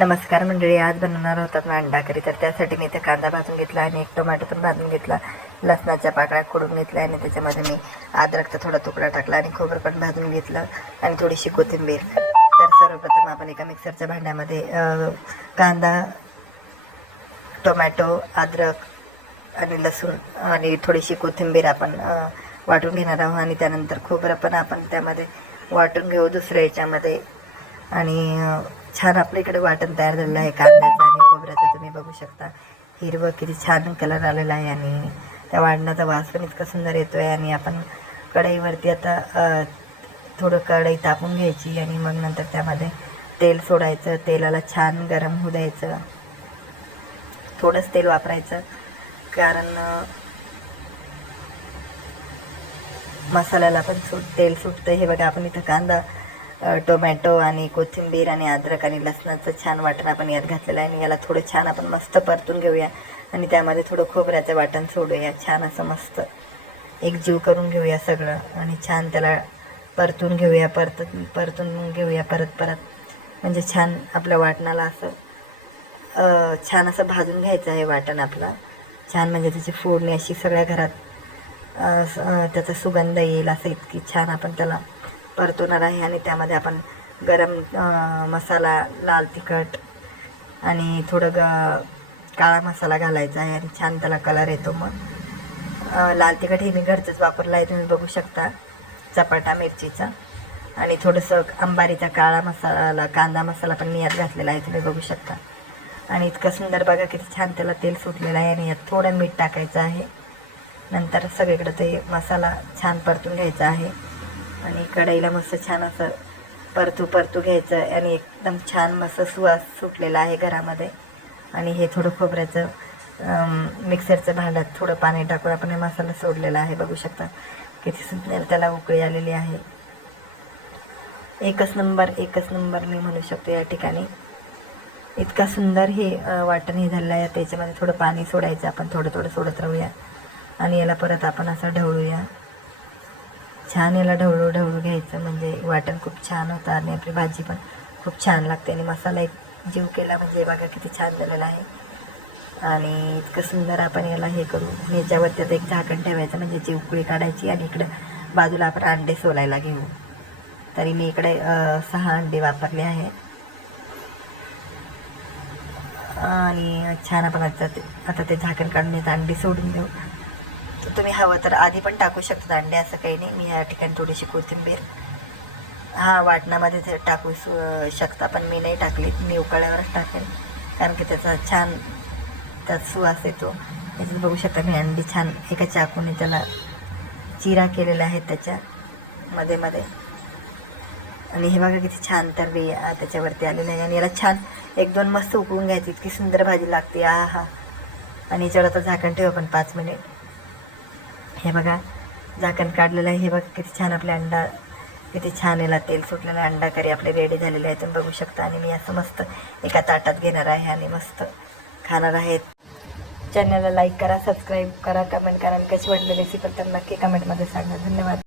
नमस्कार मंडळी, आज बनवणार होतात ना अंडा करी. तर त्यासाठी मी इथे कांदा भाजून घेतला आणि एक टोमॅटो पण भाजून घेतला, लसणाच्या पाकळ्या खोडून घेतल्या आणि त्याच्यामध्ये मी अद्रकचा थोडा तुकडा टाकला आणि खोबरं पण भाजून घेतलं आणि थोडीशी कोथिंबीर. तर सर्वप्रथम आपण एका मिक्सरच्या भांड्यामध्ये कांदा, टोमॅटो, अद्रक आणि लसूण आणि थोडीशी कोथिंबीर आपण वाटून घेणार आहोत आणि त्यानंतर खोबरं पण आपण त्यामध्ये वाटून घेऊ दुसऱ्या याच्यामध्ये. आणि छान आपल्या इकडे वाटण तयार झालेलं आहे कांद्याचं आणि खोबऱ्याचं. तुम्ही बघू शकता हिरवं किती छान कलर आलेला आहे आणि त्या वाटणाचा वास पण इतका सुंदर येतो आहे. आणि आपण कढईवरती आता थोडं कढई तापून घ्यायची आणि मग नंतर त्यामध्ये तेल सोडायचं. तेलाला छान गरम होऊ द्यायचं. थोडंच तेल वापरायचं कारण मसाल्याला पण तेल सुटतं. हे बघा, आपण इथं कांदा, टोमॅटो आणि कोथिंबीर आणि अद्रक आणि लसणाचं छान वाटण आपण यात घातलेलं आहे आणि याला थोडं छान आपण मस्त परतून घेऊया आणि त्यामध्ये थोडं खोबऱ्याचं वाटण सोडूया. छान असं मस्त एकजीव करून घेऊया सगळं आणि छान त्याला परतून घेऊया. परतून घेऊया परत म्हणजे छान आपल्या वाटणाला असं छान असं भाजून घ्यायचं आहे वाटण आपलं. छान म्हणजे त्याची फोडणी अशी सगळ्या घरात त्याचा सुगंध येईल असं इतकी छान आपण त्याला परतवणार आहे. आणि त्यामध्ये आपण गरम मसाला, लाल तिखट आणि थोडं काळा मसाला घालायचा आहे आणि छान त्याला कलर येतो. मग लाल तिखट हे मी घरचंच वापरलं आहे, तुम्ही बघू शकता, चपाटा मिरचीचा. आणि थोडंसं अंबारीचा काळा मसाला, कांदा मसाला पण मी यात घातलेला आहे, तुम्ही बघू शकता. आणि इतकं सुंदर बघा किती छान त्याला तेल सुटलेलं आहे. आणि यात थोडं मीठ टाकायचं आहे. नंतर सगळीकडे ते मसाला छान परतून घ्यायचा आहे आणि कढईला मस्त छान असं परतू घ्यायचं आणि एकदम छान मस्त सुवास सुटलेला आहे घरामध्ये. आणि हे थोडं खोबऱ्याचं मिक्सरचं भांड्यात थोडं पाणी टाकून आपण हे मसाला सोडलेला आहे, बघू शकता किती सुंदर त्याला उकळी आलेली आहे. एकच नंबर मी म्हणू शकतो या ठिकाणी. इतका सुंदर हे वाटण हे झालेलं आहे. त्याच्यामध्ये थोडं पाणी सोडायचं, आपण थोडं सोडत राहूया आणि याला परत आपण असं ढवळूया. छान याला ढवळू घ्यायचं म्हणजे वाटण खूप छान होतं आणि आपली भाजी पण खूप छान लागते. आणि मसाला एक जीव केला म्हणजे बघा किती छान झालेला आहे. आणि इतकं सुंदर आपण याला हे करू. याच्यावरती आता एक झाकण ठेवायचं म्हणजे जी उकळी काढायची आणि इकडं बाजूला आपण अंडे सोलायला घेऊ. तरी मी इकडे 6 अंडे वापरले आहे. आणि छान आपण आता ते झाकण काढून येतं अंडी सोडून देऊ. तर तुम्ही हवं तर आधी पण टाकू शकता अंडे, असं काही नाही. मी या ठिकाणी थोडीशी कोथिंबीर वाटणामध्ये ते टाकू शकता, पण मी नाही टाकली. मी उकळल्यावरच टाकेल कारण की त्याचा छान त्यात सुवास येतो. त्याच्यात बघू शकता मी अंडी छान एका चाकूने त्याला चिरा केलेला आहे त्याच्या मध्ये. आणि हे बघा किती छान तर त्याच्यावरती आलेलं आहे. आणि याला छान 1-2 मस्त उकळून घ्यायची, इतकी सुंदर भाजी लागते. आणि याच्यावर आता झाकण ठेवू आपण 5 मिनिट. हे बघा झाकण काढलेलं आहे. हे बघा किती छान आपला अंडा, किती छान याला तेल सुटलेला अंडा करी आपले रेडी झालेले आहे, तुम्ही बघू शकता. आणि मी असं मस्त एका ताटात घेणार आहे आणि मस्त खाणार आहे. चॅनलला लाईक करा, सबस्क्राईब करा, कमेंट करा आणि कशी वाटली रेसिपी तर नक्की कमेंटमध्ये सांगा. धन्यवाद.